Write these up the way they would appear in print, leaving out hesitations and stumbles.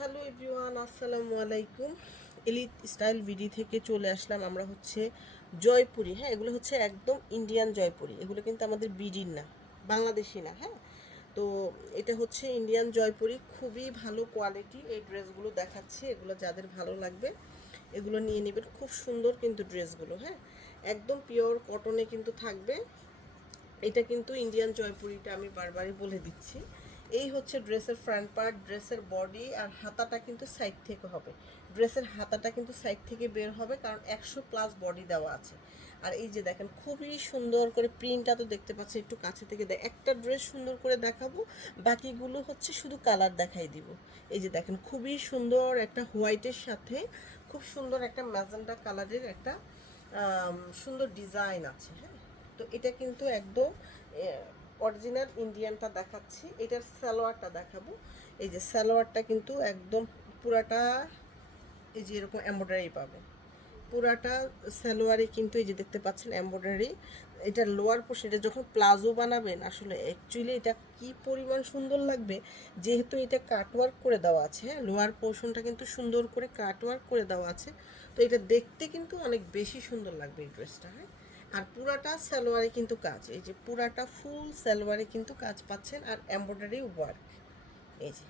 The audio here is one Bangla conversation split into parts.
হ্যালো এভরিওয়ান, আসসালামু আলাইকুম। এলিট স্টাইল ভিডি থেকে চলে আসলাম। আমরা হচ্ছে জয়পুরি, হ্যাঁ, এগুলো হচ্ছে একদম ইন্ডিয়ান জয়পুরি। এগুলো কিন্তু আমাদের বিডির না, বাংলাদেশি না, হ্যাঁ। তো এটা হচ্ছে ইন্ডিয়ান জয়পুরি, খুবই ভালো কোয়ালিটি। এই ড্রেসগুলো দেখাচ্ছি, এগুলো যাদের ভালো লাগবে এগুলো নিয়ে নেবেন। খুব সুন্দর কিন্তু ড্রেসগুলো, হ্যাঁ, একদম পিওর কটনে কিন্তু থাকবে। এটা কিন্তু ইন্ডিয়ান জয়পুরিটা আমি বারবারই বলে দিচ্ছি। এই হচ্ছে ড্রেসের ফ্রন্ট পার্ট, ড্রেসের বডি আর হাতাটা কিন্তু সাইড থেকে হবে। ড্রেসের হাতাটা কিন্তু সাইড থেকে বের হবে, কারণ 100+ বডি দেওয়া আছে। আর এই যে দেখেন খুবই সুন্দর করে প্রিন্টটা তো দেখতে পাচ্ছি, একটু কাছে থেকে একটা ড্রেস সুন্দর করে দেখাবো, বাকিগুলো হচ্ছে শুধু কালার দেখাই দিব। এই যে দেখেন খুবই সুন্দর একটা হোয়াইটের সাথে খুব সুন্দর একটা ম্যাজেন্টা কালারের একটা সুন্দর ডিজাইন আছে, হ্যাঁ। তো এটা কিন্তু একদম অরিজিনাল ইন্ডিয়ানটা দেখাচ্ছি। এটার সালোয়ারটা দেখাবো। এই যে সালোয়ারটা কিন্তু একদম পুরাটা এই যে এরকম এমব্রয়ডারি পাবেন। পুরাটা সালোয়ারে কিন্তু এই যে দেখতে পাচ্ছেন এমব্রয়ডারি। এটা লোয়ার পোর্শন, এটা যখন প্লাজো বানাবেন আসলে অ্যাকচুয়ালি এটা কি পরিমাণ সুন্দর লাগবে, যেহেতু এটা কাটওয়ার্ক করে দেওয়া আছে, হ্যাঁ, লোয়ার পোর্শনটা কিন্তু সুন্দর করে কাটওয়ার্ক করে দেওয়া আছে। তো এটা দেখতে কিন্তু অনেক বেশি সুন্দর লাগবে এই ড্রেসটা, হ্যাঁ। আর পুরাটা সালোয়ারে কিন্তু কাজ, এই যে পুরাটা ফুল সালোয়ারে কিন্তু কাজ পাচ্ছেন, আর এমব্রয়ডারি ওয়ার্ক। এই যে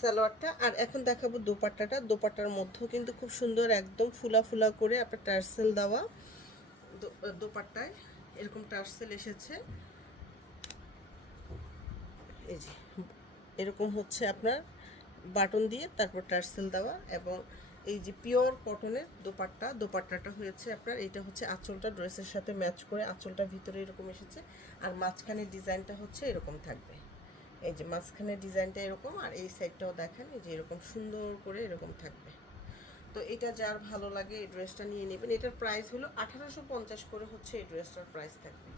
সালোয়ারটা। আর এখন দেখাবো দোপাট্টাটা। দোপাট্টার মধ্যেও কিন্তু খুব সুন্দর একদম ফুলা ফুলা করে আপনার টার্সেল দেওয়া। দোপাট্টায় এরকম টার্সেল এসেছে। এই যে এরকম হচ্ছে আপনার বাটন দিয়ে তারপর টার্সেল দেওয়া, এবং এই যে পিওর কটনের দোপাট্টা। দোপাট্টাটা হয়েছে আপনার, এটা হচ্ছে আঁচলটা ড্রেসের সাথে ম্যাচ করে আঁচলটা ভিতরে এরকম এসেছে, আর মাঝখানের ডিজাইনটা হচ্ছে এরকম থাকবে। এই যে মাঝখানের ডিজাইনটা এরকম, আর এই সাইডটাও দেখেন এই যে এরকম সুন্দর করে এরকম থাকবে। তো এটা যার ভালো লাগে এই ড্রেসটা নিয়ে নেবেন। এটার প্রাইস হলো 1850 করে হচ্ছে এই ড্রেসটার প্রাইস থাকবে।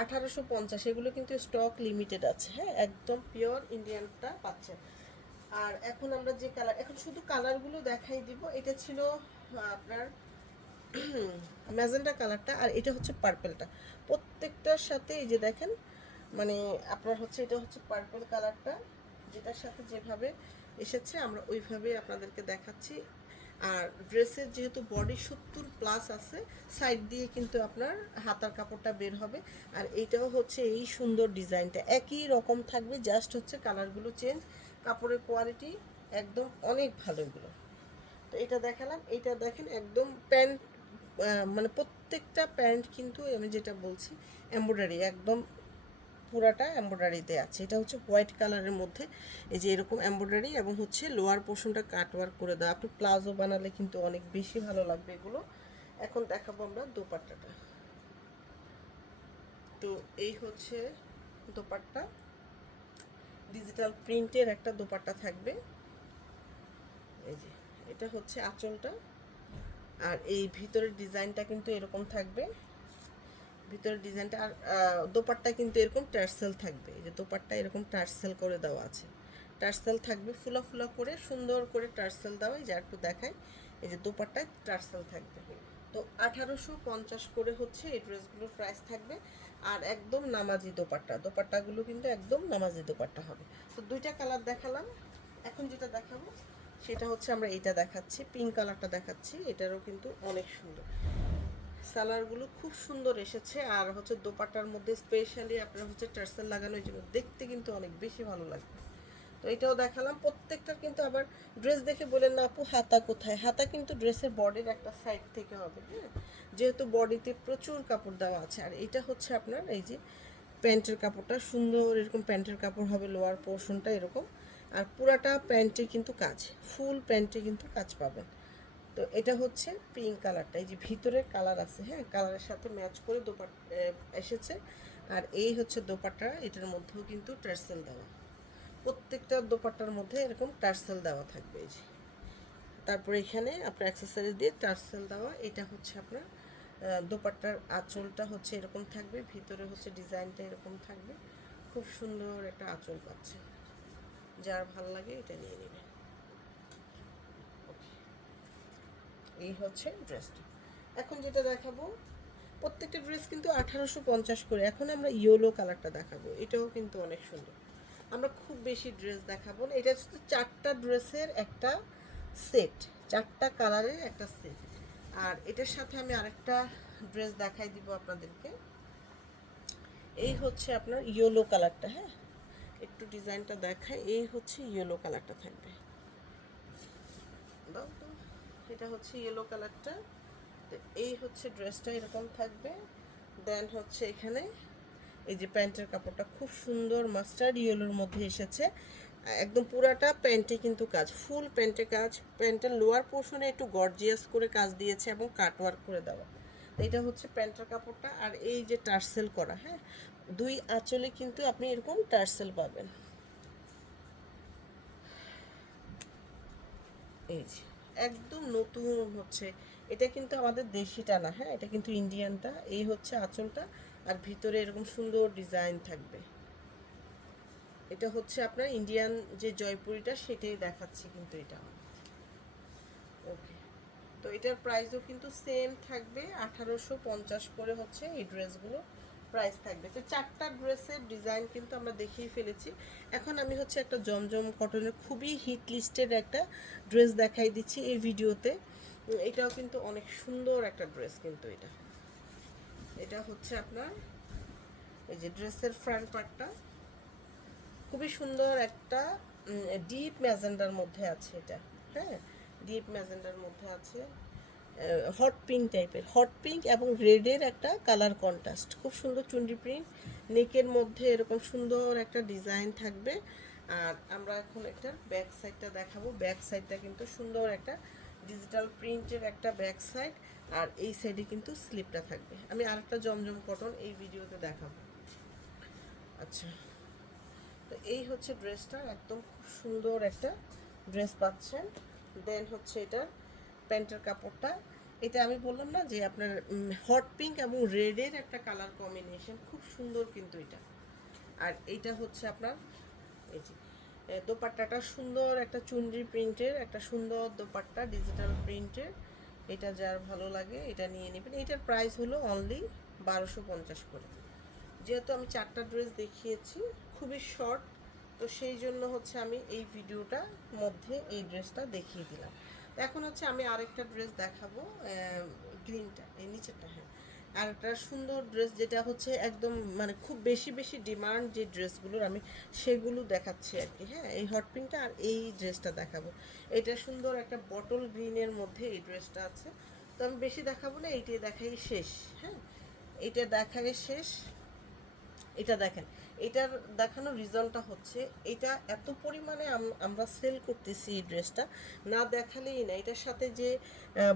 1850। এগুলো কিন্তু স্টক লিমিটেড আছে, হ্যাঁ, একদম পিওর ইন্ডিয়ানটা পাচ্ছেন। আর এখন আমরা যে কালার, এখন শুধু কালারগুলো দেখাই দিব। এটা ছিল আপনার ম্যাজেন্টা কালারটা, আর এটা হচ্ছে পার্পেলটা। প্রত্যেকটার সাথে এই যে দেখেন, মানে আপনার হচ্ছে এটা হচ্ছে পার্পল কালারটা, যেটার সাথে যেভাবে এসেছে আমরা ওইভাবে আপনাদেরকে দেখাচ্ছি। আর ড্রেসের যেহেতু বডি 70+ আছে, সাইড দিয়ে কিন্তু আপনার হাতার কাপড়টা বের হবে। আর এইটাও হচ্ছে এই সুন্দর ডিজাইনটা একই রকম থাকবে, জাস্ট হচ্ছে কালারগুলো চেঞ্জ। কাপড়ের কোয়ালিটি একদম অনেক ভালো এগুলো। তো এটা দেখালাম। এটা দেখেন একদম প্যান্ট, মানে প্রত্যেকটা প্যান্ট কিন্তু আমি যেটা বলছি এমব্রয়ডারি, একদম পুরাটা এমব্রয়ডারিতে আছে। এটা হচ্ছে হোয়াইট কালারের মধ্যে এই যে এরকম এমব্রয়ডারি, এবং হচ্ছে লোয়ার পোর্শনটা কাটওয়ার্ক করে দেওয়া। আপনি প্লাজো বানালে কিন্তু অনেক বেশি ভালো লাগবে এগুলো। এখন দেখাবো আমরা দোপাট্টাটা। তো এই হচ্ছে দোপাট্টা, ডিজিটাল প্রিন্টের একটা দোপাট্টা থাকবে। এই যে এটা হচ্ছে আঁচলটা, আর এই ভিতরের ডিজাইনটা কিন্তু এরকম থাকবে। ভিতরের ডিজাইনটা আর দোপাট্টা কিন্তু এরকম টার্সেল থাকবে। এই যে দোপাট্টা এরকম টার্সেল করে দেওয়া আছে, টার্সেল থাকবে ফুলা ফুলা করে সুন্দর করে টার্সেল দেওয়া। এই যে একটু দেখায়, এই যে দোপাট্টায় টার্সেল থাকবে। তো 1850 করে হচ্ছে এই ড্রেসগুলোর প্রাইস থাকবে। আর একদম নামাজি দোপাট্টা, দোপাট্টাগুলো কিন্তু একদম নামাজি দোপাট্টা হবে। তো দুইটা কালার দেখালাম। এখন যেটা দেখাবো সেটা হচ্ছে আমরা এটা দেখাচ্ছি, পিঙ্ক কালারটা দেখাচ্ছি। এটারও কিন্তু অনেক সুন্দর, সালোয়ারগুলো খুব সুন্দর এসেছে। আর হচ্ছে দোপাট্টার মধ্যে স্পেশালি আপনার হচ্ছে টার্সেল লাগানো, এই জন্য দেখতে কিন্তু অনেক বেশি ভালো লাগবে। তো এটাও দেখালাম। প্রত্যেকটার কিন্তু আবার ড্রেস দেখে বলেন না আপু হাতা কোথায়, হাতা কিন্তু ড্রেসের বডির একটা সাইড থেকে হবে, হ্যাঁ, যেহেতু বডিতে প্রচুর কাপড় দেওয়া আছে। আর এটা হচ্ছে আপনার এই যে প্যান্টের কাপড়টা সুন্দর এরকম প্যান্টের কাপড় হবে, লোয়ার পোর্শনটা এরকম। আর পুরাটা প্যান্টে কিন্তু কাজ, ফুল প্যান্টে কিন্তু কাজ পাবেন। তো এটা হচ্ছে পিঙ্ক কালারটা, এই যে ভিতরে কালার আছে, হ্যাঁ, কালারের সাথে ম্যাচ করে দোপাট্টা এসেছে। আর এই হচ্ছে দোপাট্টা, এটার মধ্যেও কিন্তু টার্সেল দেওয়া। প্রত্যেকটা দোপাট্টার মধ্যে এরকম টার্সেল দেওয়া থাকবে। এই যে তারপরে এখানে আপনার অ্যাক্সেসরি দিয়ে টার্সেল দেওয়া। এটা হচ্ছে আপনার দোপাট্টার আঁচলটা হচ্ছে এরকম থাকবে, ভিতরে হচ্ছে ডিজাইনটা এরকম থাকবে। খুব সুন্দর একটা আঁচল পাচ্ছে, যার ভালো লাগে এটা নিয়ে নেবে। এই হচ্ছে ড্রেসটা। এখন যেটা দেখাবো, প্রত্যেকটা ড্রেস কিন্তু 1850 করে। এখন আমরা ইয়েলো কালারটা দেখাবো, এটাও কিন্তু অনেক সুন্দর। আমরা খুব বেশি ড্রেস দেখাবো না, এটা হচ্ছে 4টা ড্রেসের একটা সেট, 4টা কালারের একটা সেট। আর এটার সাথে আমি আরেকটা ড্রেস দেখাই দিব আপনাদেরকে। এই হচ্ছে আপনার ইয়েলো কালারটা, হ্যাঁ একটু ডিজাইনটা দেখায়। এই হচ্ছে ইয়েলো কালারটা থাকবে, দাও তো, এটা হচ্ছে ইয়েলো কালারটা। তো এই হচ্ছে ড্রেসটা এরকম থাকবে। দেন হচ্ছে এখানে এই যে প্যান্টের কাপড়টা খুব সুন্দর মাস্টার্ড ইয়েলোর মধ্যে এসেছে, একদম পুরাটা প্যান্টে কিন্তু কাজ, ফুল প্যান্টে কাজ। প্যান্টের লোয়ার পোর্শনে একটু গর্জিয়াস করে কাজ দিয়েছে এবং কাটওয়ার্ক করে দেওয়া। এটা হচ্ছে প্যান্টের কাপড়টা। আর এই যে টার্সেল করা, হ্যাঁ দুই আঁচলে কিন্তু আপনি এরকম টার্সেল পাবেন। এই যে একদম নতুন হচ্ছে, এটা কিন্তু আমাদের দেশিটা না, হ্যাঁ এটা কিন্তু ইন্ডিয়ানটা। এই হচ্ছে আঁচলটা, আর ভিতরে এরকম সুন্দর ডিজাইন থাকবে। এটা হচ্ছে আপনার ইন্ডিয়ান যে জয়পুরিটা সেটাই দেখাচ্ছি কিন্তু এটা। ওকে, তো এটার প্রাইসও কিন্তু সেম থাকবে, 1850 করে হচ্ছে এই ড্রেসগুলো প্রাইস থাকবে। তো 4টা ড্রেসের ডিজাইন কিন্তু আমরা দেখিয়ে ফেলেছি। এখন আমি হচ্ছে একটা জমজম কটনের খুবই হিট লিস্টেড একটা ড্রেস দেখাই দিচ্ছি এই ভিডিওতে। এটাও কিন্তু অনেক সুন্দর একটা ড্রেস কিন্তু এটা। এটা হচ্ছে আপনার এই যে ড্রেসের ফ্রন্ট পার্টটা খুবই সুন্দর একটা ডিপ ম্যাজেন্ডার মধ্যে আছে এটা, হ্যাঁ ডিপ ম্যাজেন্ডার মধ্যে আছে, হট পিঙ্ক টাইপের, হট পিঙ্ক এবং রেডের একটা কালার কন্ট্রাস্ট, খুব সুন্দর চুন্ডি প্রিন্ট, নেকের মধ্যে এরকম সুন্দর একটা ডিজাইন থাকবে। আর আমরা এখন এটার ব্যাক সাইডটা দেখাবো। ব্যাক সাইডটা কিন্তু সুন্দর একটা ডিজিটাল প্রিন্টের একটা ব্যাক সাইড, আর এই সাইডে কিন্তু স্লিপটা থাকবে। আমি আরেকটা জমজম কটন এই ভিডিওতে দেখাবো। আচ্ছা, তো এই হচ্ছে ড্রেসটা, একদম খুব সুন্দর একটা ড্রেস পাচ্ছেন। দেন হচ্ছে এটার প্যান্টের কাপড়টা, এটা আমি বললাম না যে আপনার হট পিঙ্ক এবং রেডের একটা কালার কম্বিনেশন, খুব সুন্দর কিন্তু এটা। আর এইটা হচ্ছে আপনার এই যে দোপাট্টাটা সুন্দর একটা চুনরি প্রিন্টের একটা সুন্দর দোপাট্টা ডিজিটাল প্রিন্টের। এটা যার ভালো লাগে এটা নিয়ে নেবেন। এটার প্রাইস হলো অনলি 1250 করে। যেহেতু আমি 4টা ড্রেস দেখিয়েছি খুবই শর্ট, তো সেই জন্য হচ্ছে আমি এই ভিডিওটার মধ্যে এই ড্রেসটা দেখিয়ে দিলাম। এখন হচ্ছে আমি আরেকটা ড্রেস দেখাবো, গ্রিনটা এই নিচেরটা, হ্যাঁ আর একটা সুন্দর ড্রেস যেটা হচ্ছে একদম মানে খুব বেশি বেশি ডিমান্ড যে ড্রেসগুলোর আমি সেগুলো দেখাচ্ছি আর কি। হ্যাঁ এই হট পিঙ্কটা আর এই ড্রেসটা দেখাবো। এটা সুন্দর একটা বটল গ্রিনের মধ্যে এই ড্রেসটা আছে, তো আমি বেশি দেখাবো না, এইটাই দেখাই শেষ। হ্যাঁ এটা দেখাই শেষ। এটা দেখেন, এটার দেখানোর রিজনটা হচ্ছে এটা এত পরিমাণে আমরা সেল করতেছি এই ড্রেসটা, না দেখালেই না। এটার সাথে যে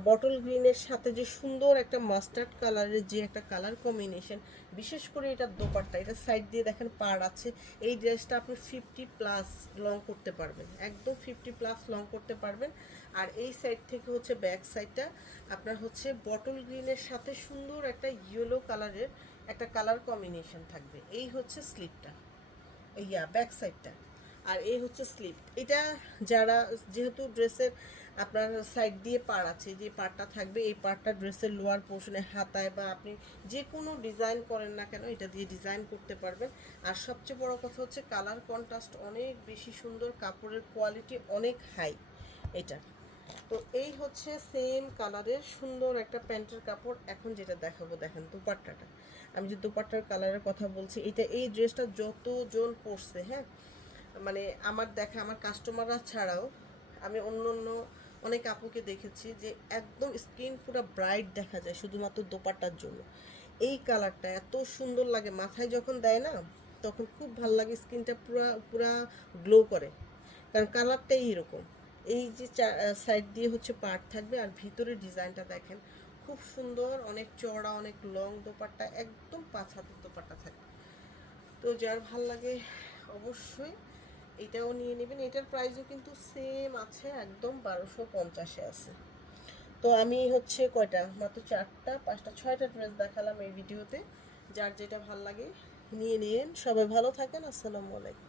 বটল গ্রিনের সাথে যে সুন্দর একটা মাস্টার্ড কালারের যে একটা কালার কম্বিনেশন, বিশেষ করে এটার দোপাট্টা, এটা সাইড দিয়ে দেখেন পাড় আছে। এই ড্রেসটা আপনি 50+ লং করতে পারবেন, একদম 50+ লং করতে পারবেন। আর এই সাইড থেকে হচ্ছে ব্যাক সাইডটা আপনার হচ্ছে বটল গ্রিনের সাথে সুন্দর একটা ইয়েলো কালারের একটা কালার কম্বিনেশন থাকবে। এই হচ্ছে স্লিপটা, ইয়া ব্যাক সাইডটা, আর এই হচ্ছে স্লিপ। এটা যারা যেহেতু ড্রেসের আপনার সাইড দিয়ে পাড় আছে, যে পাড়টা থাকবে এই পাড়টা ড্রেসের লোয়ার পোর্শনে হাতায় বা আপনি যে কোনো ডিজাইন করেন না কেন এটা দিয়ে ডিজাইন করতে পারবেন। আর সবচেয়ে বড় কথা হচ্ছে কালার কন্ট্রাস্ট অনেক বেশি সুন্দর, কাপড়ের কোয়ালিটি অনেক হাই এটা। তো এই হচ্ছে সেম কালারের সুন্দর একটা প্যান্টের কাপড়। এখন যেটা দেখাবো দেখেন দুপাট্টাটা, আমি যে দুপাট্টার কালারের কথা বলছি, এটা এই ড্রেসটা যতজন পরছে, হ্যাঁ মানে আমার দেখা আমার কাস্টমাররা ছাড়াও আমি অন্য অন্য অনেক আপুকে দেখেছি যে একদম স্কিন পুরো ব্রাইট দেখা যায় শুধুমাত্র দোপাট্টার জন্য। এই কালারটা এত সুন্দর লাগে, মাথায় যখন দেয় না তখন খুব ভালো লাগে, স্কিনটা পুরা পুরা গ্লো করে, কারণ কালারটাই এরকম। এই যে সাইড দিয়ে হচ্ছে পার্ট থাকবে, আর ভিতরে ডিজাইনটা দেখেন খুব সুন্দর, অনেক চওড়া অনেক লং দোপাট্টা, একদম 5 হাতের দোপাট্টা থাকবে। তো যার ভাল লাগে অবশ্যই এটাও নিয়ে নেবেন। এটার প্রাইসও কিন্তু সেম আছে, একদম 1250-এ আছে। তো আমি হচ্ছে কয়টা মাত্র 4টা 5টা 6টা ড্রেস দেখালাম এই ভিডিওতে। যার যেটা ভাল লাগে নিয়ে নিন। সবাই ভালো থাকেন, আসসালামু আলাইকুম।